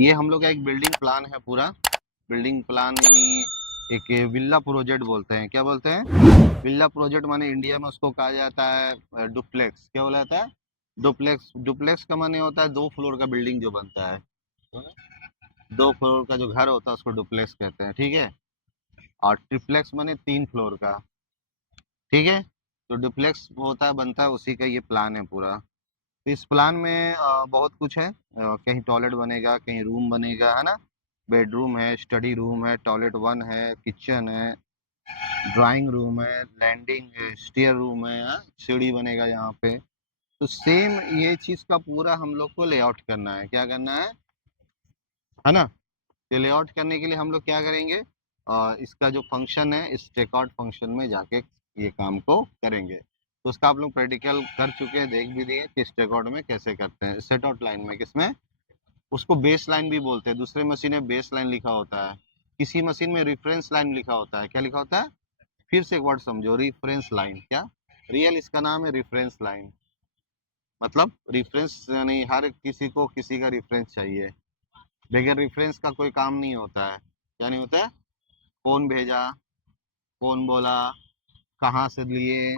ये हम लोग का एक बिल्डिंग प्लान है पूरा। बिल्डिंग प्लान यानी एक विल्ला प्रोजेक्ट बोलते हैं। क्या बोलते हैं? विल्ला प्रोजेक्ट माने इंडिया में उसको कहा जाता है डुप्लेक्स। क्या बोला जाता है? डुप्लेक्स। डुप्लेक्स का माने होता है 2 फ्लोर का बिल्डिंग जो बनता है। 2 फ्लोर का जो घर होता है उसको डुप्लेक्स कहते हैं, ठीक है। और ट्रिप्लेक्स माने 3 फ्लोर का, ठीक है। तो डुप्लेक्स होता है, बनता है, उसी का ये प्लान है पूरा। तो इस प्लान में बहुत कुछ है। कहीं टॉयलेट बनेगा, कहीं रूम बनेगा, है ना। बेडरूम है, स्टडी रूम है, टॉयलेट 1 है, किचन है, ड्राइंग रूम है, लैंडिंग है, स्टेयर रूम है, हाँ? सीढ़ी बनेगा यहाँ पे। तो सेम ये चीज का पूरा हम लोग को लेआउट करना है। क्या करना है ना। तो लेआउट करने के लिए हम लोग क्या करेंगे, इसका जो फंक्शन है इस चेकआउट फंक्शन में जाके ये काम को करेंगे। तो उसका आप लोग प्रैक्टिकल कर चुके हैं, देख भी दिए कि चेकआउट में कैसे करते हैं। सेट आउट लाइन में किसमें, उसको बेस लाइन भी बोलते हैं। दूसरे मशीन में बेस लाइन लिखा होता है, किसी मशीन में रेफरेंस लाइन लिखा होता है। क्या लिखा होता है? फिर से एक वर्ड समझो, रेफरेंस लाइन। क्या? रियल इसका नाम है रेफरेंस लाइन। मतलब रेफरेंस यानी हर किसी को किसी का रेफरेंस चाहिए। बगैर रेफरेंस का कोई काम नहीं होता है। क्या नहीं होता है? कौन भेजा, कौन बोला, कहाँ से लिए,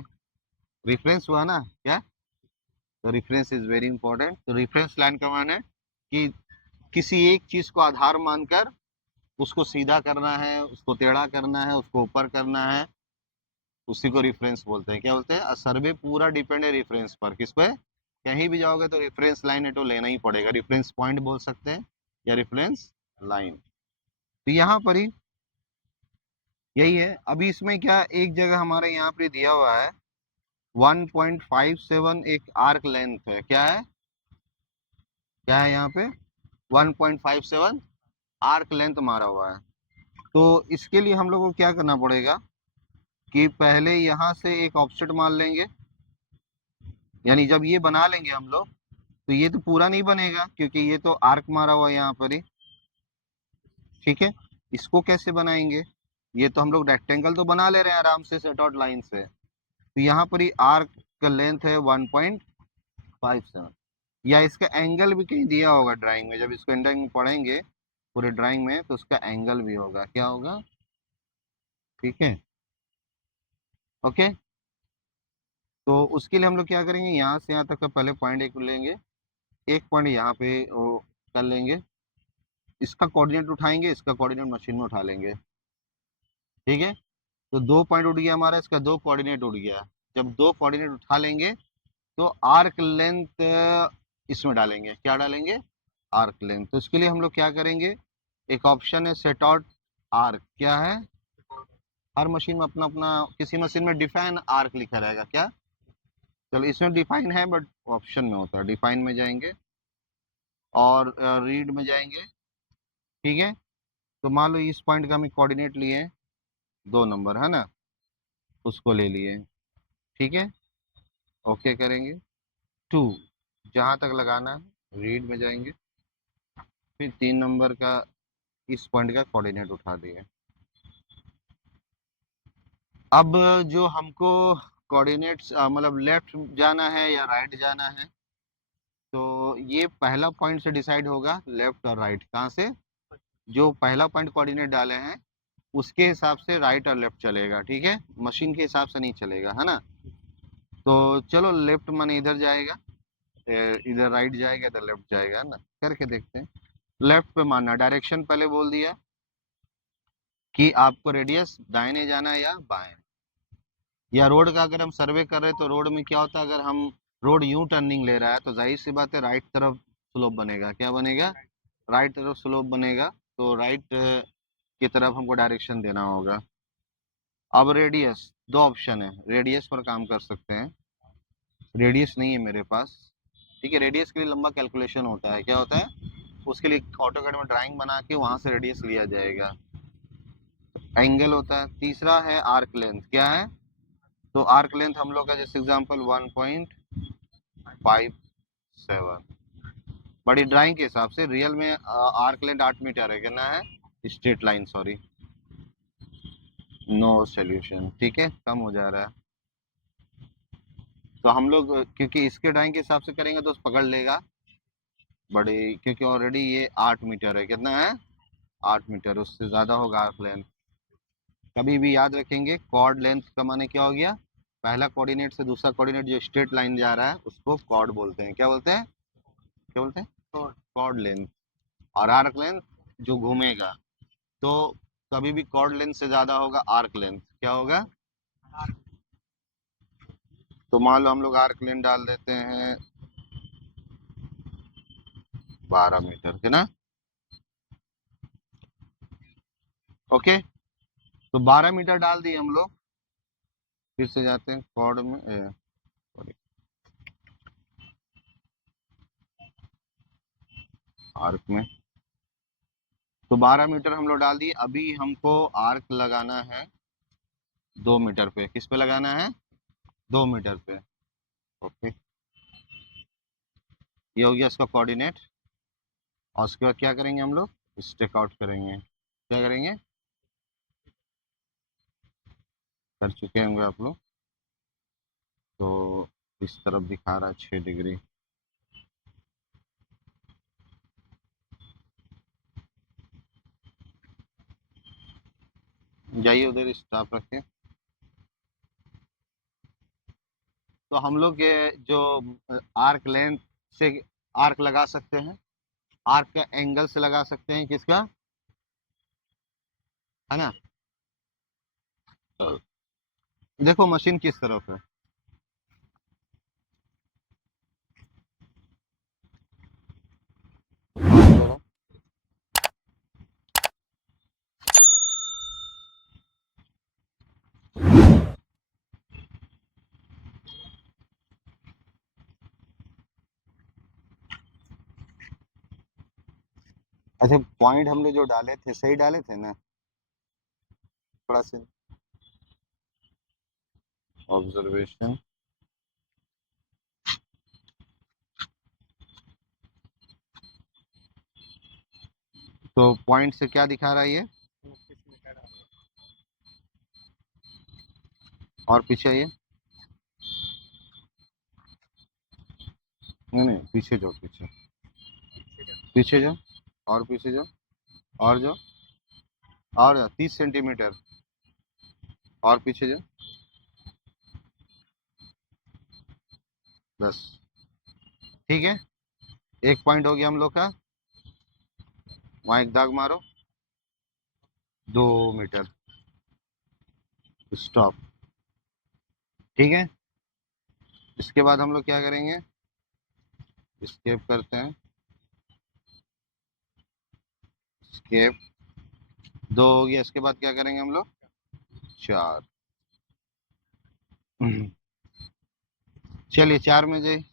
रेफरेंस हुआ ना क्या। तो रेफरेंस इज वेरी इंपॉर्टेंट। तो रेफरेंस लाइन का माने कि किसी एक चीज को आधार मानकर उसको सीधा करना है, उसको टेढ़ा करना है, उसको ऊपर करना है, उसी को रेफरेंस बोलते हैं। क्या बोलते हैं? सर्वे पूरा डिपेंड है रेफरेंस पर। किस पे? कहीं भी जाओगे तो रेफरेंस लाइन है तो लेना ही पड़ेगा। रेफरेंस पॉइंट बोल सकते हैं या रेफरेंस लाइन। तो यहाँ पर ही यही है। अभी इसमें क्या, एक जगह हमारे यहाँ पे दिया हुआ है 1.57 एक आर्क लेंथ है। क्या है? क्या है यहाँ पे? 1.57 आर्क लेंथ मारा हुआ है। तो इसके लिए हम लोग को क्या करना पड़ेगा कि पहले यहाँ से एक ऑफसेट मान लेंगे। यानी जब ये बना लेंगे हम लोग तो ये तो पूरा नहीं बनेगा क्योंकि ये तो आर्क मारा हुआ है यहाँ पर ही, ठीक है। इसको कैसे बनाएंगे? ये तो हम लोग रेक्टेंगल तो बना ले रहे हैं आराम से सेट आउट लाइन से। तो यहाँ पर ही आर्क का लेंथ है 1.57, या इसका एंगल भी कहीं दिया होगा ड्राइंग में। जब इसको एंडिंग में पढ़ेंगे पूरे ड्राइंग में तो उसका एंगल भी होगा। क्या होगा? ठीक है, ओके। तो उसके लिए हम लोग क्या करेंगे, यहाँ से यहाँ तक का पहले पॉइंट एक लेंगे, एक पॉइंट यहाँ पे वो कर लेंगे, इसका कोऑर्डिनेट उठाएंगे, इसका कोऑर्डिनेट मशीन में उठा लेंगे, ठीक है। तो 2 पॉइंट उठ गया हमारा, इसका 2 कोऑर्डिनेट उठ गया। जब 2 कोऑर्डिनेट उठा लेंगे तो आर्क लेंथ इसमें डालेंगे। क्या डालेंगे? Arc length. तो इसके लिए हम लोग क्या करेंगे, एक ऑप्शन है सेट आउट आर्क। क्या है? हर मशीन में अपना अपना, किसी मशीन में डिफाइन आर्क लिखा रहेगा। क्या? चलो इसमें डिफाइन है बट ऑप्शन में होता है। डिफाइन में जाएंगे और रीड में जाएंगे, ठीक है। तो मान लो इस पॉइंट का हमें कोऑर्डिनेट लिए 2 नंबर, है ना, उसको ले लिए, ठीक है। ओके करेंगे। 2 जहाँ तक लगाना है रीड में जाएंगे, फिर 3 नंबर का इस पॉइंट का कोऑर्डिनेट उठा दिए। अब जो हमको कोऑर्डिनेट्स मतलब लेफ्ट जाना है या राइट जाना है, तो ये पहला पॉइंट से डिसाइड होगा लेफ्ट और राइट। कहाँ से? जो पहला पॉइंट कोऑर्डिनेट डाले हैं उसके हिसाब से राइट और लेफ्ट चलेगा, ठीक है। मशीन के हिसाब से नहीं चलेगा, है ना। तो चलो लेफ्ट माने इधर जाएगा, इधर राइट जाएगा, इधर लेफ्ट जाएगा, है ना। करके देखते हैं। लेफ्ट पे मानना, डायरेक्शन पहले बोल दिया कि आपको रेडियस दाहिने जाना है या बाएं। या रोड का अगर हम सर्वे कर रहे हैं तो रोड में क्या होता है, अगर हम रोड यूं टर्निंग ले रहा है तो जाहिर सी बात है राइट तरफ स्लोप बनेगा। क्या बनेगा? राइट तरफ स्लोप बनेगा। तो राइट की तरफ हमको डायरेक्शन देना होगा। अब रेडियस, 2 ऑप्शन है, रेडियस पर काम कर सकते हैं। रेडियस नहीं है मेरे पास, ठीक है। रेडियस के लिए लंबा कैलकुलेशन होता है। क्या होता है? उसके लिए ऑटोकैड में ड्राइंग बना के वहां से रेडियस लिया जाएगा। एंगल होता है। तीसरा है आर्क लेंथ। क्या है? तो आर्क लेंथ हम लोग का जैसे एग्जांपल 1.57, बड़ी ड्राइंग के हिसाब से। रियल में आर्क लेंथ 8 मीटर है, कितना है? Straight line, sorry, no solution, ठीक है, कम हो जा रहा है। तो हम लोग क्योंकि इसके ड्राइंग के हिसाब से करेंगे तो पकड़ लेगा, बड़ी, क्योंकि ऑलरेडी ये 8 मीटर है। कितना है? 8 मीटर। उससे ज्यादा होगा आर्क लेंथ। कभी भी याद रखेंगे, कॉर्ड लेंथ का माने क्या हो गया? पहला कोऑर्डिनेट से दूसरा कोऑर्डिनेट जो स्ट्रेट लाइन जा रहा है उसको कॉर्ड बोलते हैं। क्या बोलते हैं? क्या बोलते हैं? Chord length. और आर्क लेंथ जो घूमेगा। तो कभी भी कॉर्ड लेंथ से ज्यादा होगा आर्क लेंथ। क्या होगा? तो मान लो हम लोग आर्क लेंथ डाल देते हैं 12 मीटर, है ना? ओके, तो 12 मीटर डाल दिए हम लोग। फिर से जाते हैं कॉर्ड में, सॉरी, आर्क में। तो 12 मीटर हम लोग डाल दिए। अभी हमको आर्क लगाना है 2 मीटर पे। किस पे लगाना है? 2 मीटर पे। ओके, ये हो गया इसका कोऑर्डिनेट। और उसके बाद क्या करेंगे हम लोग? स्टेक आउट करेंगे। क्या करेंगे? कर चुके होंगे आप लोग। तो इस तरफ दिखा रहा है 6 डिग्री। जाइए उधर स्टॉप रखें। तो हम लोग ये जो आर्क लेंथ से आर्क लगा सकते हैं, आर्क का एंगल से लगा सकते हैं। किसका? है ना? तो देखो मशीन किस तरफ है। अच्छा, पॉइंट हमने जो डाले थे सही डाले थे ना? थोड़ा सा ऑब्जर्वेशन। तो पॉइंट से क्या दिखा रहा है ये? और पीछे ये, नहीं नहीं, पीछे जाओ, पीछे पीछे जाओ। और पीछे जाओ। और जाओ। और जाओ 30 सेंटीमीटर। और पीछे जाओ। बस। ठीक है, एक पॉइंट हो गया हम लोग का। वहां एक दाग मारो। 2 मीटर। स्टॉप। ठीक है, इसके बाद हम लोग क्या करेंगे? स्केप करते हैं। स्केप। 2 हो गया। इसके बाद क्या करेंगे हम लोग? 4। चलिए 4 में जाइए।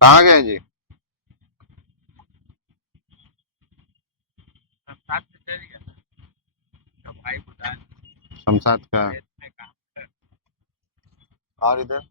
कहाँ गए जी? शमशाद का। और इधर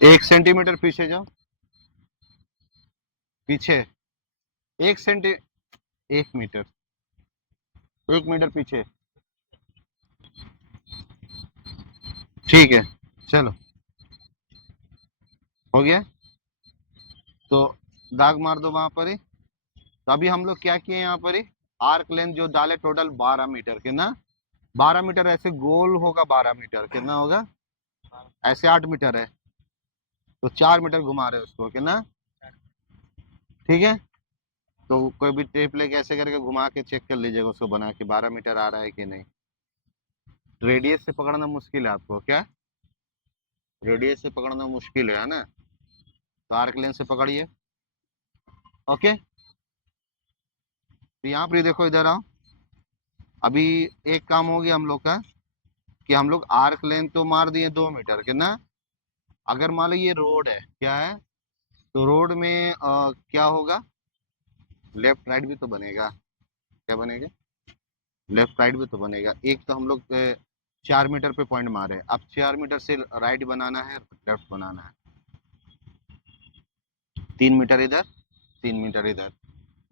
1 सेंटीमीटर पीछे जाओ। पीछे 1 सेंटी, 1 मीटर, 1 मीटर पीछे। ठीक है, चलो, हो गया। तो दाग मार दो वहां पर ही। तो अभी हम लोग क्या किए यहाँ पर ही, आर्क लेंथ जो डाले टोटल 12 मीटर, कितना? 12 मीटर। ऐसे गोल होगा 12 मीटर, कितना होगा? ऐसे 8 मीटर है, तो 4 मीटर घुमा रहे हैं उसको, कितना? ठीक है। तो कोई भी टेप लेके ऐसे करके घुमा के चेक कर लीजिएगा उसको बना के 12 मीटर आ रहा है कि नहीं। रेडियस से पकड़ना मुश्किल है आपको क्या? रेडियस से पकड़ना मुश्किल है ना? तो आर्क लेंथ से पकड़िए। ओके। तो यहाँ पर देखो, इधर आओ। अभी एक काम हो गया हम लोग का, कि हम लोग आर्क लेंथ तो मार दिए 2 मीटर, कितना? अगर मान लो ये रोड है, क्या है? तो रोड में क्या होगा? लेफ्ट राइट भी तो बनेगा। क्या बनेगा? लेफ्ट राइट भी तो बनेगा। एक तो हम लोग 4 मीटर पे पॉइंट मारे, अब 4 मीटर से राइट बनाना है, लेफ्ट बनाना है। 3 मीटर इधर, 3 मीटर इधर।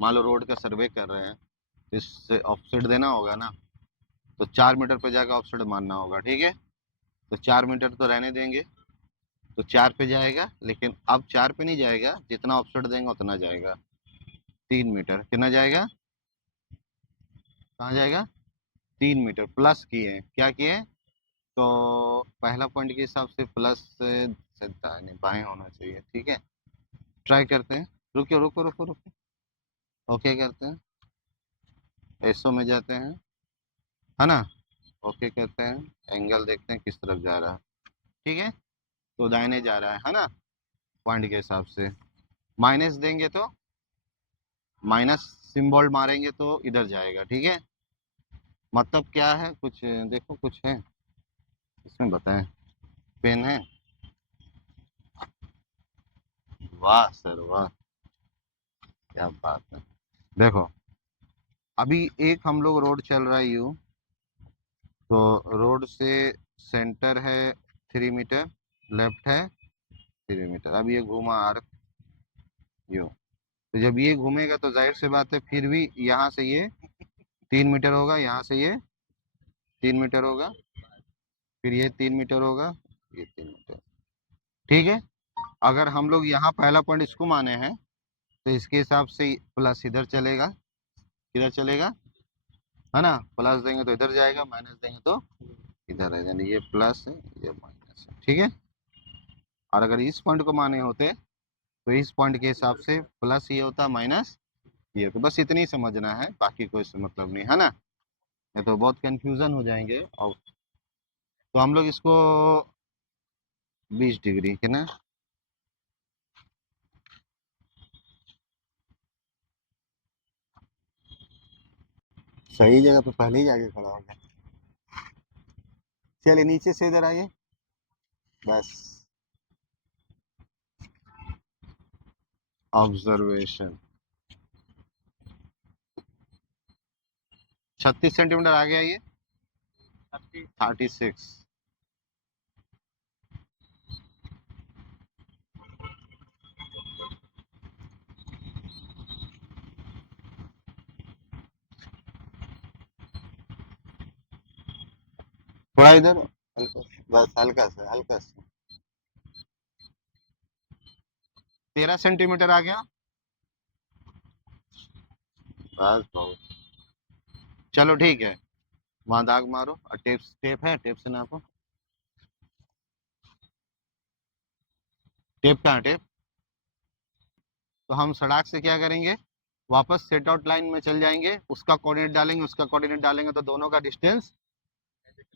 मान लो रोड का सर्वे कर रहे हैं, तो इससे ऑफसेट देना होगा ना, तो 4 मीटर पे जाकर ऑफसेट मारना होगा, ठीक है। तो 4 मीटर तो रहने देंगे, तो 4 पे जाएगा, लेकिन अब 4 पे नहीं जाएगा, जितना ऑफसेट देंगे उतना जाएगा। 3 मीटर कितना जाएगा? कहाँ जाएगा? 3 मीटर प्लस किए, क्या किए? तो पहला पॉइंट के हिसाब से प्लस से दाहिने बाएं होना चाहिए, ठीक है। ट्राई करते हैं। रुको रुको रुको रुको। ओके करते हैं, एसओ में जाते हैं, है ना। ओके करते हैं, एंगल देखते हैं किस तरफ जा रहा है, ठीक है। तो दाहिने जा रहा है ना, पॉइंट के हिसाब से। माइनस देंगे तो, माइनस सिंबल मारेंगे तो इधर जाएगा, ठीक है। मतलब क्या है, कुछ देखो कुछ है इसमें, बताएं। पेन है? वाह सर वाह, क्या बात है। देखो, अभी एक हम लोग रोड चल रहा है यू, तो रोड से सेंटर है 3 मीटर, लेफ्ट है 3 मीटर। अब ये घूमा आर्क यू, तो जब ये घूमेगा तो जाहिर सी बात है फिर भी यहाँ से ये 3 मीटर होगा, यहाँ से ये 3 मीटर होगा, फिर ये 3 मीटर होगा, ये 3 मीटर, ठीक है। अगर हम लोग यहाँ पहला पॉइंट इसको माने हैं, तो इसके हिसाब से प्लस इधर चलेगा, किधर चलेगा, है ना। प्लस देंगे तो इधर जाएगा, माइनस देंगे तो इधर है, यानी ये प्लस है ये माइनस है, ठीक है। और अगर इस पॉइंट को माने होते, तो इस पॉइंट के हिसाब से प्लस ये होता, माइनस ये। तो बस इतनी समझना है, बाकी कोई मतलब नहीं, है ना। ये तो बहुत कंफ्यूजन हो जाएंगे। और तो हम लोग इसको 20 डिग्री के ना, सही जगह पे पहले ही जाके खड़ा हो गया। चलिए नीचे से इधर आइए, बस। ऑब्जर्वेशन 36 सेंटीमीटर आ गया ये, 36। थोड़ा इधर हल्का बस, हल्का सा हल्का सा। 13 सेंटीमीटर आ गया, बस बहुत। चलो ठीक है, वहां दाग मारो, और टेप टेप है, टेप से नापो। टेप कहाँ है, टेप? तो हम सड़क से क्या करेंगे, वापस सेट आउट लाइन में चल जाएंगे, उसका कोऑर्डिनेट डालेंगे, उसका कोऑर्डिनेट डालेंगे, तो दोनों का डिस्टेंस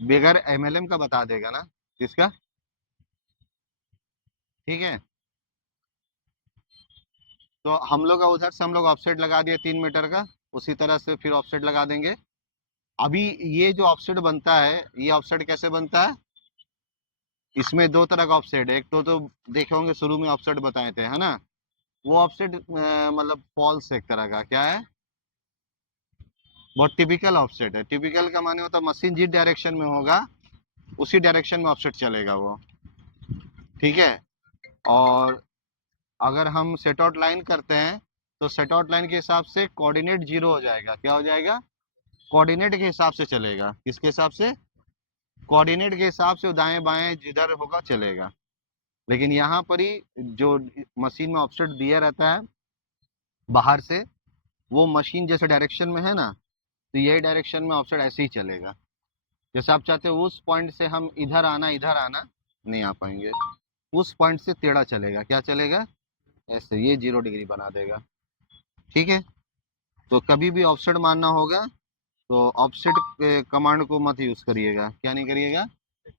बगैर एमएलएम का बता देगा ना, किसका, ठीक है। तो हम लोग का उधर से हम लोग ऑफसेट लगा दिए 3 मीटर का, उसी तरह से फिर ऑफसेट लगा देंगे। अभी ये जो ऑफसेट बनता है, ये ऑफसेट कैसे बनता है? इसमें दो तरह का ऑफसेट है। एक तो देखे होंगे शुरू में ऑफसेट बताए थे, है ना। वो ऑफसेट मतलब फॉल्स एक तरह का, क्या है, बहुत टिपिकल ऑफसेट है। टिपिकल का माने होता है मशीन जिस डायरेक्शन में होगा उसी डायरेक्शन में ऑफसेट चलेगा वो, ठीक है। और अगर हम सेट आउट लाइन करते हैं, तो सेट आउट लाइन के हिसाब से कोऑर्डिनेट जीरो हो जाएगा, क्या हो जाएगा, कोऑर्डिनेट के हिसाब से चलेगा। किसके हिसाब से? कोऑर्डिनेट के हिसाब से, दाएं बाएं जिधर होगा चलेगा। लेकिन यहाँ पर ही जो मशीन में ऑफसेट दिया रहता है बाहर से, वो मशीन जैसे डायरेक्शन में है ना, तो यही डायरेक्शन में ऑफसेट ऐसे ही चलेगा। जैसे आप चाहते हो उस पॉइंट से हम इधर आना, नहीं आ पाएंगे। उस पॉइंट से टेढ़ा चलेगा, क्या चलेगा, ऐसे, ये 0 डिग्री बना देगा। ठीक है। तो कभी भी ऑफसेट मारना होगा तो ऑफसेट कमांड को मत यूज करिएगा। क्या नहीं करिएगा,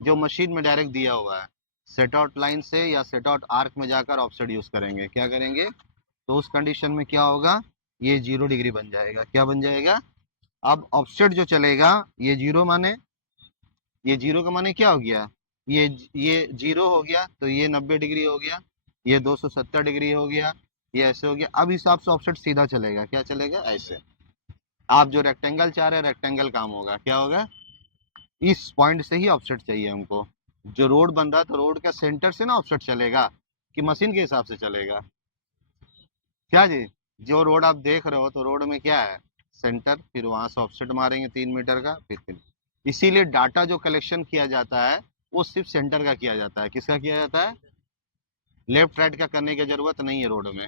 जो मशीन में डायरेक्ट दिया हुआ है, सेट आउट लाइन से या सेट आउट आर्क में जाकर ऑफसेट यूज करेंगे। क्या करेंगे, तो उस कंडीशन में क्या होगा, ये 0 डिग्री बन जाएगा। क्या बन जाएगा, अब ऑफसेट जो चलेगा, ये जीरो माने, ये जीरो का माने क्या हो गया, ये जीरो हो गया, तो ये 90 डिग्री हो गया, ये 270 डिग्री हो गया, ये ऐसे हो गया। अब इस हिसाब से ऑफसेट सीधा चलेगा। क्या चलेगा, ऐसे। आप जो रेक्टेंगल चाह रहे हैं, रेक्टेंगल काम होगा, क्या होगा, इस पॉइंट से ही ऑफसेट चाहिए हमको। जो रोड बन रहा है, तो रोड का सेंटर से ना ऑफसेट चलेगा, कि मशीन के हिसाब से चलेगा। क्या जी, जो रोड आप देख रहे हो, तो रोड में क्या है, सेंटर, फिर वहां से ऑफसेट मारेंगे 3 मीटर का, फिर इसीलिए डाटा जो कलेक्शन किया जाता है, वो सिर्फ सेंटर का किया जाता है। किसका किया जाता है, लेफ्ट राइट का करने की जरूरत नहीं है रोड में।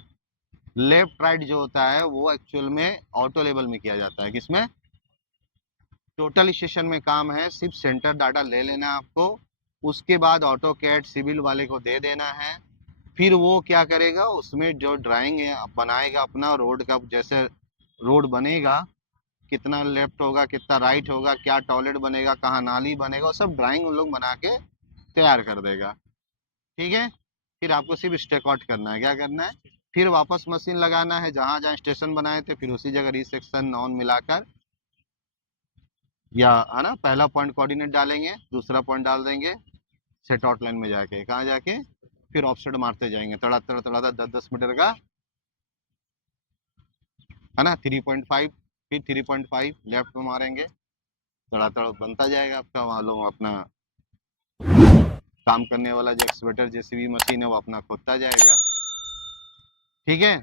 लेफ्ट राइट जो होता है वो एक्चुअल में ऑटो लेवल में किया जाता है। किसमें, टोटल स्टेशन में काम है सिर्फ सेंटर डाटा ले लेना है आपको, उसके बाद ऑटो कैड सिविल वाले को दे देना है। फिर वो क्या करेगा, उसमें जो ड्राइंग है बनाएगा अपना रोड का, जैसे रोड बनेगा, कितना लेफ्ट होगा, कितना राइट होगा, क्या टॉयलेट बनेगा, कहाँ नाली बनेगा, वो सब ड्राइंग उन लोग बना के तैयार कर देगा। ठीक है। फिर आपको सिर्फ स्टेक आउट करना है। क्या करना है, फिर वापस मशीन लगाना है, जहां जहां स्टेशन बनाए थे फिर उसी जगह रिसेक्शन नॉन मिलाकर, या है ना, पहला पॉइंट कोऑर्डिनेट डालेंगे, दूसरा पॉइंट डाल देंगे, सेट आउट लाइन में जाके, कहाँ जाके, फिर ऑफसेट मारते जाएंगे, तड़ा तड़ा तड़ा 10-10 मीटर का, है ना, 3.5, फिर 3.5 लेफ्ट में मारेंगे, तड़ा तड़ा बनता जाएगा आपका, मालूम अपना काम करने वाला जो एक्सवेटर जेसीबी मशीन है वो अपना खोदता जाएगा। ठीक है।